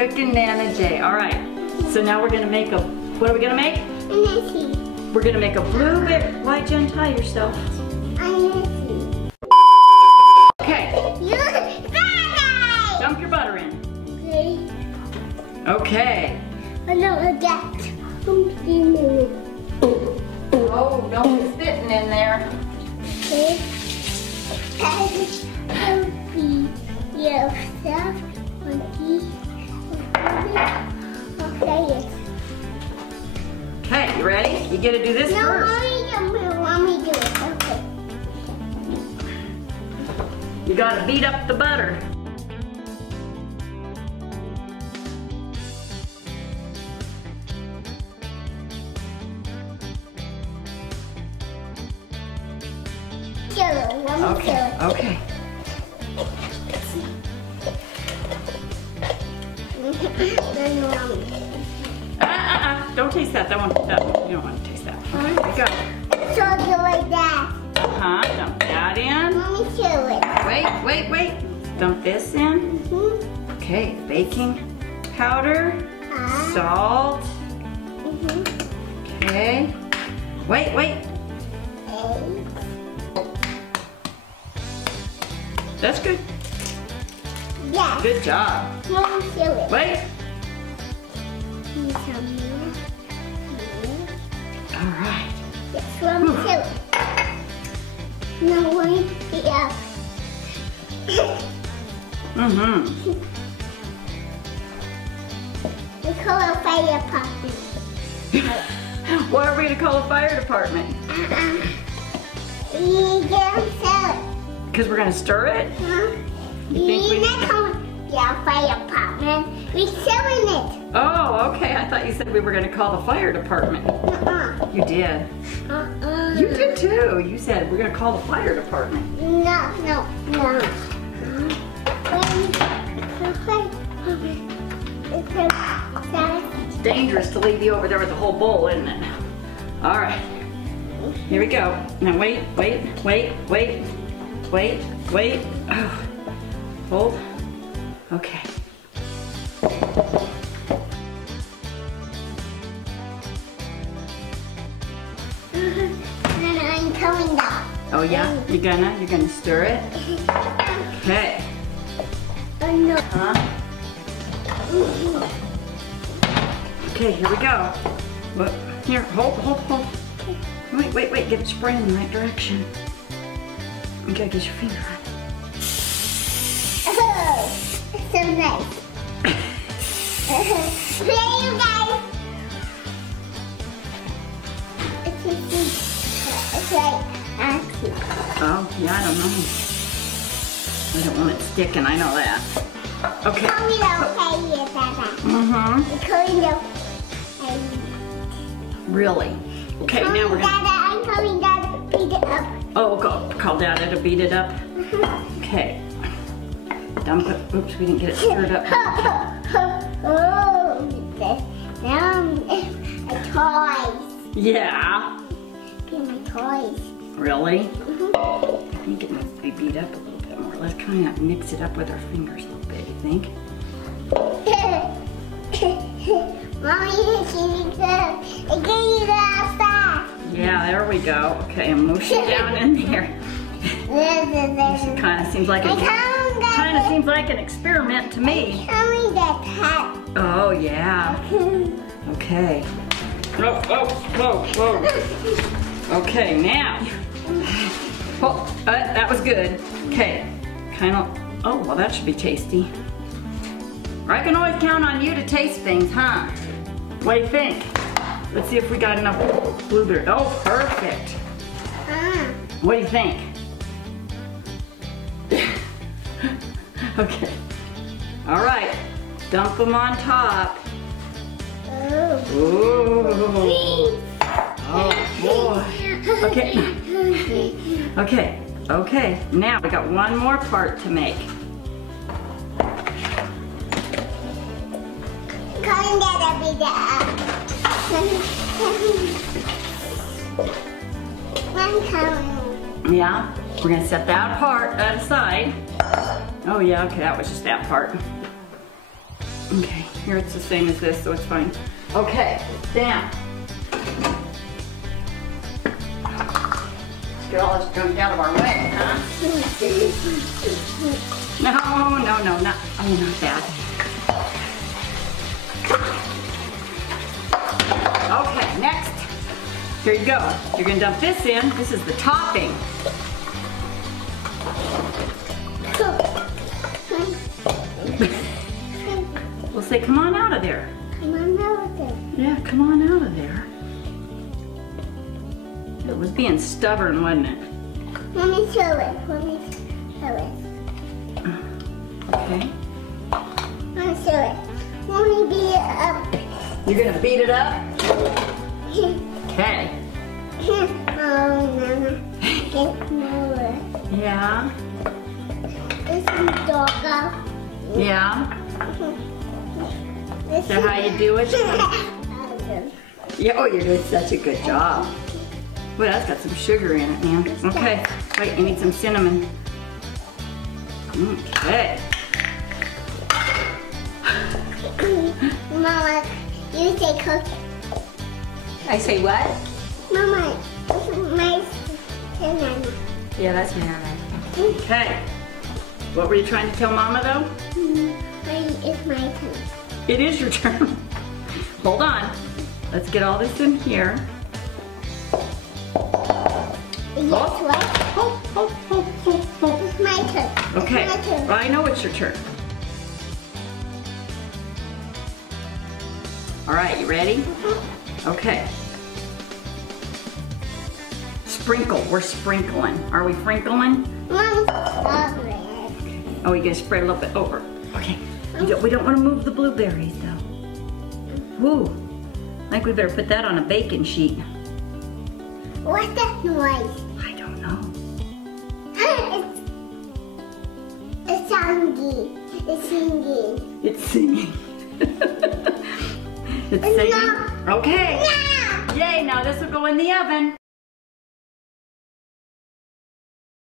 Cooking Nana J. All right. So now we're gonna make a. What are we gonna make? We're gonna make a blueberry. Why, Jen, tie yourself. Okay. Dump your butter in. Okay. I know that. Oh, don't be spitting in there. Okay. Yourself. Okay, you ready? You gotta do this first. No, Mommy do it. Okay. You gotta beat up the butter. Okay, okay. Don't taste that. That one. You don't want to taste that. Okay, go. So do like that. Dump that in. Mommy, show it. Wait. Dump this in. Okay, baking powder, salt. Okay. Wait. That's good. Yeah. Good job. Mommy, show it. Wait. All right. Yes, Mommy, show it. No one, yeah. We call a fire department. What are we gonna call a fire department? We don't sell it. Because we're gonna stir it? You think we need to... Yeah, fire department. We're selling it. Oh, okay. I thought you said we were gonna call the fire department. You did. You did too. You said we're gonna call the fire department. No. It's dangerous to leave you over there with the whole bowl, isn't it? All right. Here we go. Now wait. Oh. Hold. Okay. I'm coming down. Oh yeah? You're gonna stir it? Okay. Oh no. Huh? Okay, here we go. What? Here, hold. Wait, get it spraying in the right direction. You gotta get your finger on it. Oh, it's so nice. Play, you guys. It's like acid. Oh, yeah, I don't know. I don't want it sticking, I know that. Okay. Tell me okay, yes, Dada. Really? Okay, now we're gonna... Dada, I'm coming down to beat it up. Oh, call Dada to beat it up? Okay. Dump it. Oops, we didn't get it stirred up. Oh, now toys. Yeah. Be my toys. Really? I think it must be beat up a little bit more. Let's kind of mix it up with our fingers a little bit, you think? Mommy, I gave you that fast. Yeah, there we go. Okay, and mush it down in there. It kind of seems like an experiment to me. Coming that hat. Oh yeah. Okay. Whoa. Okay, now. Oh, that was good. Okay, kind of. Oh, well, that should be tasty. I can always count on you to taste things, huh? What do you think? Let's see if we got enough blueberry. Oh, perfect. What do you think? Okay. All right. Dump them on top. Ooh. Oh boy. Okay. Now we got one more part to make. Yeah, we're gonna set that aside. Oh yeah, okay, that was just that part. Okay, here it's the same as this, so it's fine. Okay, down. Let's get all this junk out of our way, huh? No, not that. Okay, next. Here you go. You're gonna dump this in. This is the topping. We'll say, come on out of there. Come on out of there. Yeah, come on out of there. It was being stubborn, wasn't it? Let me show it. Let me show it. Okay. Let me show it. Let me beat it up. You're gonna beat it up? Okay. Oh, Mama. Get more. Yeah. This is doggo. Yeah. This Is that how you do it? Yeah, oh, you're doing such a good job. Well, that's got some sugar in it, man. Okay, wait, you need some cinnamon. Okay. Mama, you say cookie. I say what? Mama, this is my banana. Yeah, that's banana. Okay. What were you trying to tell Mama, though? It's my turn. It is your turn. Hold on. Let's get all this in here. Yes, what? Oh. It's my turn. Okay, It's my turn. well, I know it's your turn. All right, you ready? Okay. Sprinkle, we're sprinkling. Are we sprinkling? Mom, stop it. Oh, you gotta spread a little bit over. Okay, we don't want to move the blueberries though. Woo, I think we better put that on a baking sheet. What's that noise? I don't know. It's singing. It's singing. It's singing. It's singing. No. Okay. Yeah. Yay, now this will go in the oven.